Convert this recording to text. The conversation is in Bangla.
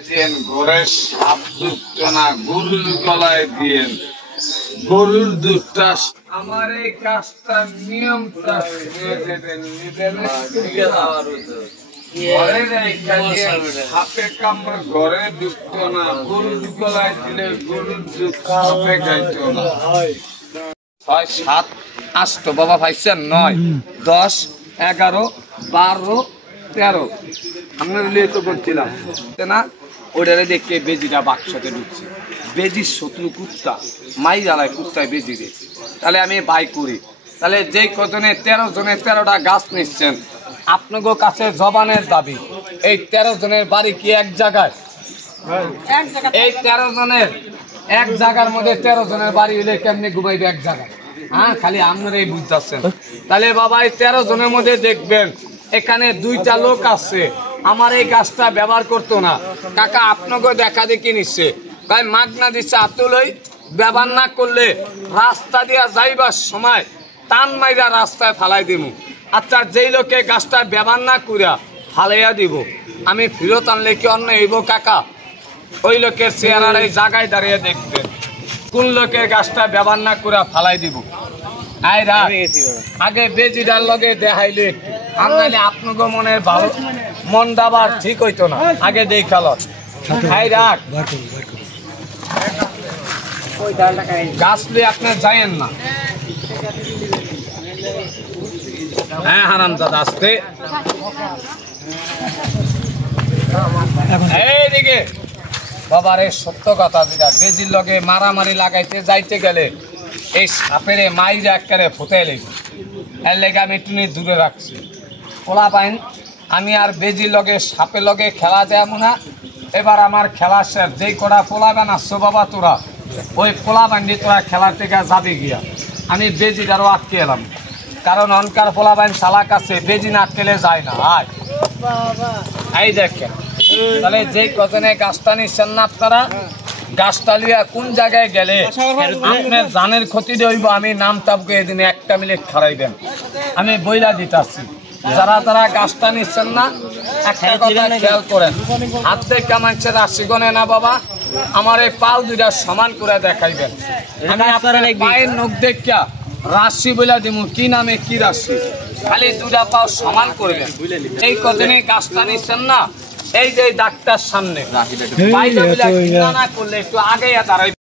ঘরে সাপ ঢুকতো না, গরুর গলায় দিয়েন গরুর দুধটা। আমার এই কাজটা নিয়মটা সাপে কামড় ঘরে ঢুকতো না, গরুর গলায় দিলে গরুর দুধ সাপে খাইতো না। 6, 7, 8 বাবা ভাইছেন 9, 10, 11, 12, 13 আমরা লিয়ে তো করছিলাম না। ওটারে দেখে বেজিটা বাক্সতে ঢুকছে। বেজির শত্রু কুত্তা, মাই জ্বালায় কুত্তায় বেজি রে। তাহলে আমি বাই করি, তাহলে যেই কজনে 13 জনের 13টা গাছ নিচ্ছেন, আপনাদের কাছে জবানের দাবি এই 13 জনের বাড়ি কি এক জায়গায়? এই 13 জনের এক জায়গার মধ্যে 13 জনের বাড়ি হলে কেমনি ঘুমাইবে এক জায়গায়? হ্যাঁ, খালি আপনারাই বুঝতেছেন। তাহলে বাবা এই 13 জনের মধ্যে দেখবেন এখানে 2টা লোক আছে আমার এই গাছটা ব্যবহার করতো না। কাকা আপনাকে দেখা দেখি নিচ্ছে, তাই মাগনা দিচ্ছে আতুলই ব্যবহার না করলে রাস্তা দিয়া যাইবার সময় টান মাইরা রাস্তায় ফালাই দিব। আচ্ছা, যেই লোকে গাছটা ব্যবহার না করিয়া ফালাইয়া দিব, আমি ফেরত আনলে কি অন্য হইব কাকা? ওই লোকের চেহারার এই জায়গায় দাঁড়িয়ে দেখবেন কোন লোকের গাছটা ব্যবহার না করিয়া ফালাই দিব। আগে বেজিটার লগে দেখাইলে আনলে আপনাকে মনের ভালো মন দাবার ঠিক হইতো না। আগে দেখাল রাখ গাছ লিয়ে আপনার যাইয়েন না। হ্যাঁ হারাম দাদা আসতে এইদিকে বাবার এই সত্য কথা যেটা, বেজির লগে মারামারি লাগাইতে যাইতে গেলে এই সাপের মাইরা একেবারে ফুটাই লেগে, এর লেগে আমি একটু দূরে রাখছি। পোলা পাইন আমি আর বেজির লগে সাপের লগে খেলা দেব না। এবার আমার খেলা শেষ। যেই কটা পোলা বান আসছো বাবা তোরা, ওই পোলা বান্ডি তোরা খেলার থেকে যাবে গিয়া। আমি বেজিটারও আটকে এলাম, কারণ অনকার পোলা বাইন চালাক আছে, বেজি না আটকেলে যায় না। এই দেখেন, তাহলে যেই কজনে গাছটা নিচ্ছেন না আপনারা, গাছটা লিয়া কোন জায়গায় গেলে আপনার জানের ক্ষতি হইব, আমি নাম তাপকে এদিনে 1 মিনিট খারাইবেন, আমি বইলা দিতেছি। যারা তারা গাছটা নিচ্ছেন না একটা কথা খেয়াল করেন, হাত দেখা মানুষের রাশি গনে না বাবা, আমার এই পাও 2টা সমান করে দেখাইবেন। আমি আপনার পায়ের নখ দেখা রাশি বইলা দিব, কি নামে কি রাশি, খালি 2টা পাও সমান করবেন। এই কদিনে গাছটা নিচ্ছেন না, এই যে ডাক্তার সামনে না করলে একটু আগে দাঁড়াই।